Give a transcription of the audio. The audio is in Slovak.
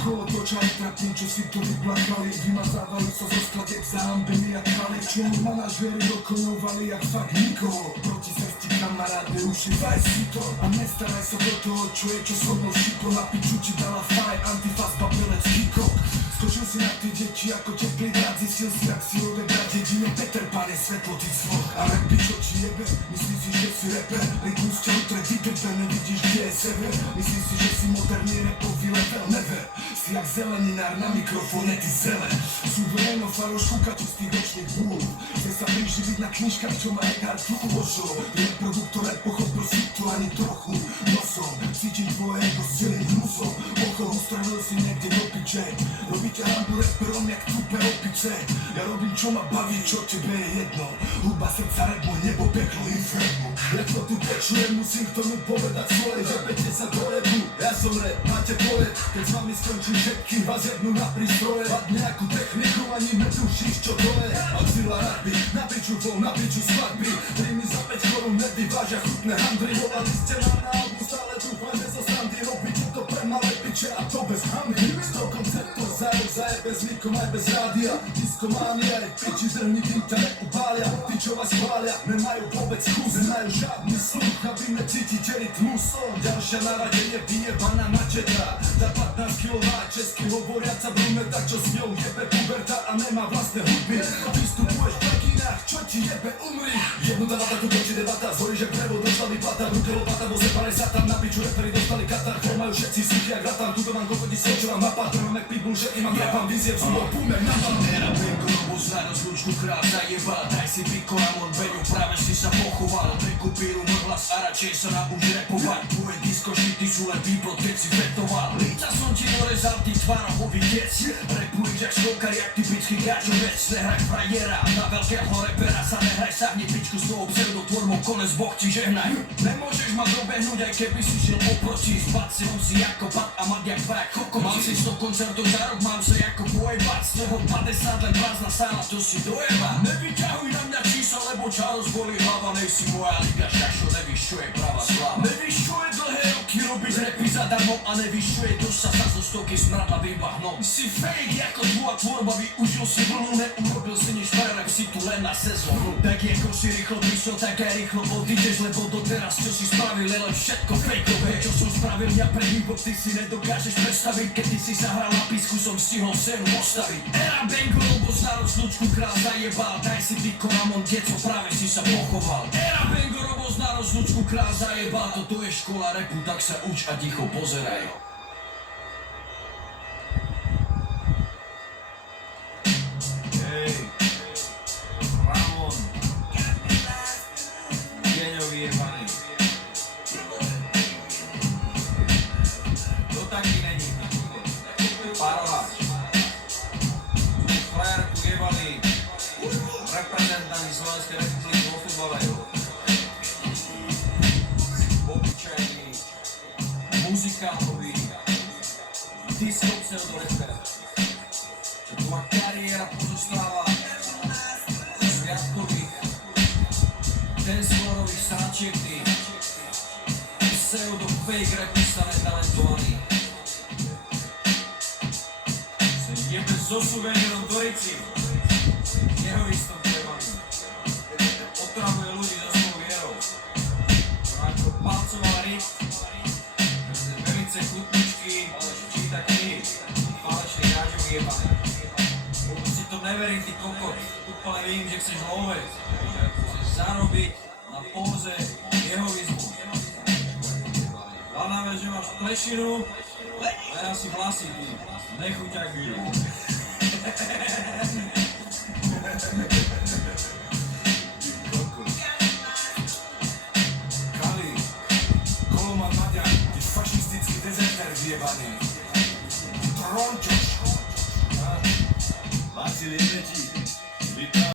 Kolo točali trapím, čo si to vyplakali. Vymazávajú sa zo skladek zahambení jak kali. Čo manažéri dokonovali jak fakt nikoho. Proti cesti kamaráde ušli, vaj si to. A nestaraj sa do toho, čo je, čo so mnou šiko. Na piču ti dala faj, antifaz, papelec, kikok. Skočil si na tie deti ako teplý drát. Zistil si, jak si odebrať jedine Peter Pan je svetlo, ty svoch. A rap pičo ti jebe, myslíš si, že si rapper. Rytmus ťa utre vytrpe, nevidíš, kde je sever. Myslíš si, že si moderný rapový level, never. Si jak zeleninár na mikrofóne, ty zele. Suveréno, faloš, kúkaču z tých ročných búv. Chce sa priživiť na knižkách, čo má Eckhart Tolle. Je produktor, pochopil si to ani trochu. Nosom, cítim tvoje ego s celým hnusom. Oko ustrelil si niekde do piče. Robíte hambu rapperom jak tupe opice. Ja robím, čo ma baví, čo tebe je jedno. Hudba, srdca, rap, môj nebo, peklo, inferno. Jak to tu počujem, musím k tomu povedať svoje. Žebete sa do rebu, ja som rap, máte polet. Keď s vami skončím všetkým, vás jednú na prístroje. Mať nejakú techniku, ani netušíš, čo to je. Auxila rugby, na piču vol, na piču skladby. Príjmy za 5 korún nevyvážia chutné handry. Volali ste na album, stále dúfam, že zo srandy robí to pre malé piče a to bez hamby. 100 koncertov za rok, bez nikom aj bez rádia. Diskománia, aj piči zrhni, kým ťa neupália. Tí, čo vás chvália, nemajú vôbec kus, nemajú žiadny sluch, aby necítite rytmus. Ďalšia na rade je vyjebaná mačeta. Tá 15 kilová česky hovoriaca bruneta, čo s ňou jebe puberta a nemá vlastné hudby. Vystupuješ v plakinách, čo ti jebe, umri. Jednu debata, tu točí debata, zhoríš jak drevo, došla vyplata. Ruke lopata, vo separe satan, na piču reperi dostali katar. Majú všetci suky jak ratan, tuto vám kokodí skočila mapa. Trvám jak pitbull, všetkým mám grapám, vyziev zúbok, púmer na pán. Era Benko, robo znáro, zlučku král zajebal. Daj si piko, Ramon, Beňu, práve si sa pochoval. Prekupíru môj hlas a radšej sa nauč repovať. Tvoje disko šity sú len výplod, keď si vetoval. Líca som ti dorezal, ty tvárohový kec. Repuješ jak škokar, jak typický gáčovec. Nehraj frajera, na veľkého repera sa nehraj. Sahni pičku s tou pseudotvormou, konec Boh ti žehnaj. Nemôžeš ma dobehnúť, aj keby si šiel oproti. Spaciom si ako pat a mať jak dvaja kokoti. Mám si 100 koncertov za rok, mám sa ako bojbať. Z toho 50 len prázdna sála, to si dojeba. Nevyťahuj na mňa čísla, lebo Charles boli hlava. Nej si moja liga, šašo, nevíš čo je pravá sláva. Nevíš čo je dlhé roky robiť repy zadarmo. A nevíš čo je dosať sa zo stoky smradlavým bahnom. Si fake ako tvoja tvorba, využil si vlnu. Neurobil si nič pre rap, si tu len na sezónu. Tak ako si rýchlo prišiel, tak aj rýchlo odídeš. Lebo doteraz čo si spravil, je len všetko fejkové. Čo som spravil ja pre hip-hop, ty si nedokážeš predstaviť. Keď ty si zahral na písku, som stihol scénu postaviť. Era Benko, robo znáro, slučku král zajebal. Daj si piko, Ramon, deco, práve si sa pochoval. Era Benko, robo znáro, slučku král zajebal. Toto je škola rapu, tak sa uč a ticho pozeraj. Hej, Ramon, Deňo vyjebaný. To taký není. Parováč. Frajerku jebali reprezentanti Slovenskej republiky vo futbale. Obyčajný, muzikálový, disco pseudoreper. Tvoja kariéra pozostáva z riadkových, dancefloorových sáčiek, ty pseudo fake rapista netalentovaný. Se jebe so suvenírom do Rici, nehovistom trebaným. Otravuje ľudí so svojou vierou. Ako palcoval ryb, velice chutničky, číta knihy, falešný gáčok jebaný. Si to neverím, ty kokot, úplne vidím, že chceš lovec. Chceš zarobiť na póze jehovizmu. Hlavná vec, že máš plešinu, len asi vlasy, ty nechuťak vidím. Kali, Koloman Maďar, ty fašistický dezertér zjebaný. Trončoš. Vasil je väčší.